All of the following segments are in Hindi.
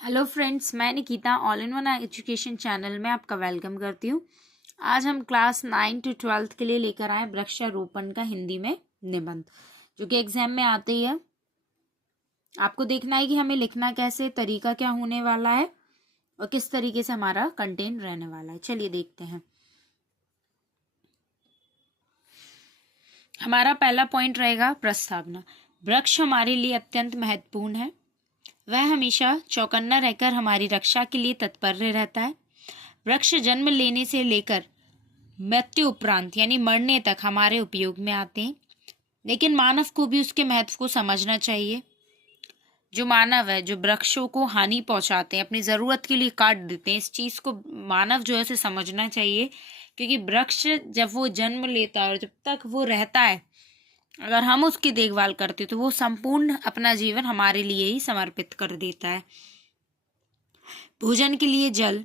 हेलो फ्रेंड्स, मैं Nikita all in one education channel में आपका वेलकम करती हूँ। आज हम क्लास 9 to 12 के लिए लेकर आए वृक्षारोपण का हिंदी में निबंध, जो कि एग्जाम में आते ही है। आपको देखना है कि हमें लिखना कैसे, तरीका क्या होने वाला है और किस तरीके से हमारा कंटेंट रहने वाला है। चलिए देखते हैं। हमारा पहला पॉइंट रहेगा प्रस्तावना। वृक्ष हमारे लिए अत्यंत महत्वपूर्ण है। वह हमेशा चौकन्ना रहकर हमारी रक्षा के लिए तत्पर रहता है। वृक्ष जन्म लेने से लेकर मृत्यु उपरांत यानी मरने तक हमारे उपयोग में आते हैं, लेकिन मानव को भी उसके महत्व को समझना चाहिए। जो मानव है, जो वृक्षों को हानि पहुंचाते हैं, अपनी ज़रूरत के लिए काट देते हैं, इस चीज़ को मानव जो है उसे समझना चाहिए। क्योंकि वृक्ष जब वो जन्म लेता है और जब तक वो रहता है, अगर हम उसकी देखभाल करते तो वो संपूर्ण अपना जीवन हमारे लिए ही समर्पित कर देता है। भोजन के लिए जल,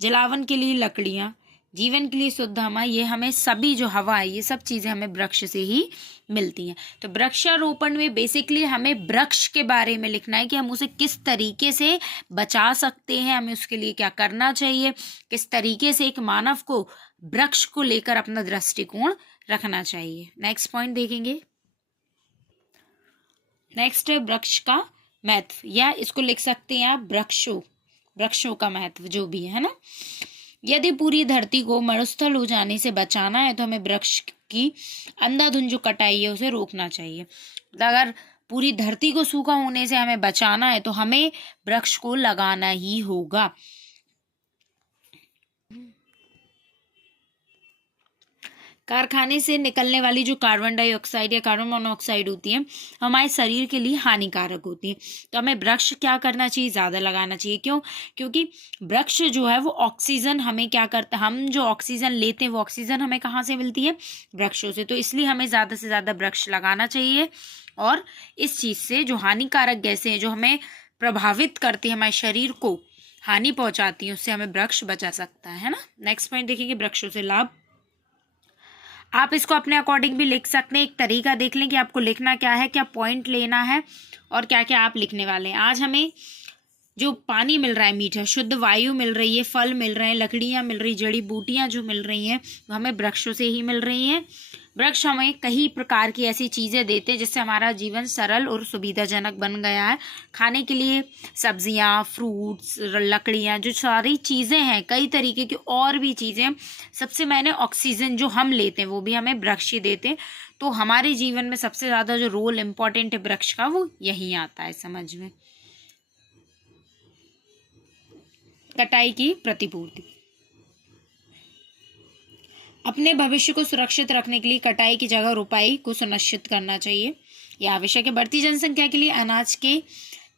जलावन के लिए लकड़ियाँ, जीवन के लिए शुद्ध हवा, ये हमें सभी जो हवा है, ये सब चीज़ें हमें वृक्ष से ही मिलती हैं। तो वृक्षारोपण में बेसिकली हमें वृक्ष के बारे में लिखना है कि हम उसे किस तरीके से बचा सकते हैं, हमें उसके लिए क्या करना चाहिए, किस तरीके से एक मानव को वृक्ष को लेकर अपना दृष्टिकोण रखना चाहिए। नेक्स्ट पॉइंट देखेंगे। नेक्स्ट है वृक्ष का महत्व, या इसको लिख सकते हैं आप वृक्षों का महत्व जो भी है ना। यदि पूरी धरती को मरुस्थल हो जाने से बचाना है तो हमें वृक्ष की अंधाधुंध जो कटाई है उसे रोकना चाहिए। अगर पूरी धरती को सूखा होने से हमें बचाना है तो हमें वृक्ष को लगाना ही होगा। कारखाने से निकलने वाली जो कार्बन डाइऑक्साइड या कार्बन मोनोऑक्साइड होती है, हमारे शरीर के लिए हानिकारक होती है। तो हमें वृक्ष क्या करना चाहिए, ज़्यादा लगाना चाहिए। क्यों? क्योंकि वृक्ष जो है वो ऑक्सीजन हमें क्या करता है, हम जो ऑक्सीजन लेते हैं वो ऑक्सीजन हमें कहाँ से मिलती है, वृक्षों से। तो इसलिए हमें ज़्यादा से ज़्यादा वृक्ष लगाना चाहिए। और इस चीज़ से जो हानिकारक गैसें हैं, जो हमें प्रभावित करती है, हमारे शरीर को हानि पहुँचाती है, उससे हमें वृक्ष बचा सकता है ना। नेक्स्ट पॉइंट देखेंगे, वृक्षों से लाभ। आप इसको अपने अकॉर्डिंग भी लिख सकते हैं। एक तरीका देख लें कि आपको लिखना क्या है, क्या पॉइंट लेना है और क्या क्या आप लिखने वाले हैं। आज हमें जो पानी मिल रहा है मीठा, शुद्ध वायु मिल रही है, फल मिल रहे हैं, लकड़ियाँ मिल रही, जड़ी बूटियाँ जो मिल रही हैं वो हमें वृक्षों से ही मिल रही हैं। वृक्ष हमें कई प्रकार की ऐसी चीज़ें देते हैं जिससे हमारा जीवन सरल और सुविधाजनक बन गया है। खाने के लिए सब्जियां, फ्रूट्स, लकड़ियां, जो सारी चीज़ें हैं, कई तरीके की और भी चीज़ें, सबसे मैंने ऑक्सीजन जो हम लेते हैं वो भी हमें वृक्ष ही देते हैं। तो हमारे जीवन में सबसे ज़्यादा जो रोल इम्पोर्टेंट है वृक्ष का, वो यही आता है समझ में। कटाई की प्रतिपूर्ति। अपने भविष्य को सुरक्षित रखने के लिए कटाई की जगह रोपाई को सुनिश्चित करना चाहिए। यह आवश्यक है। बढ़ती जनसंख्या के लिए अनाज के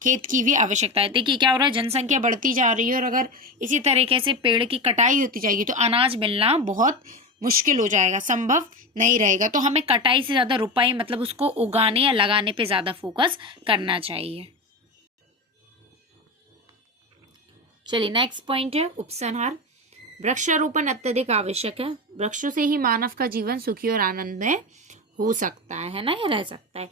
खेत की भी आवश्यकता है। देखिए क्या हो रहा है, जनसंख्या बढ़ती जा रही है और अगर इसी तरीके से पेड़ की कटाई होती जाएगी तो अनाज मिलना बहुत मुश्किल हो जाएगा, संभव नहीं रहेगा। तो हमें कटाई से ज़्यादा रोपाई, मतलब उसको उगाने या लगाने पर ज़्यादा फोकस करना चाहिए। चलिए नेक्स्ट पॉइंट है उपसंहार। वृक्षारोपण अत्यधिक आवश्यक है। वृक्षों से ही मानव का जीवन सुखी और आनंदमय हो सकता है ना, या रह सकता है।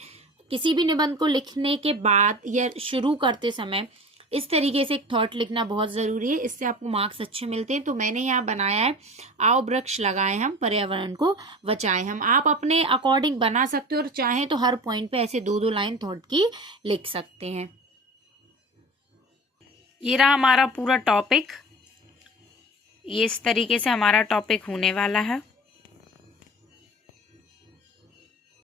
किसी भी निबंध को लिखने के बाद या शुरू करते समय इस तरीके से एक थॉट लिखना बहुत ज़रूरी है, इससे आपको मार्क्स अच्छे मिलते हैं। तो मैंने यहाँ बनाया है, आओ वृक्ष लगाएं हम, पर्यावरण को बचाएं हम। आप अपने अकॉर्डिंग बना सकते हो और चाहें तो हर पॉइंट पे ऐसे 2-2 लाइन थॉट की लिख सकते हैं। ये रहा हमारा पूरा टॉपिक। ये इस तरीके से हमारा टॉपिक होने वाला है।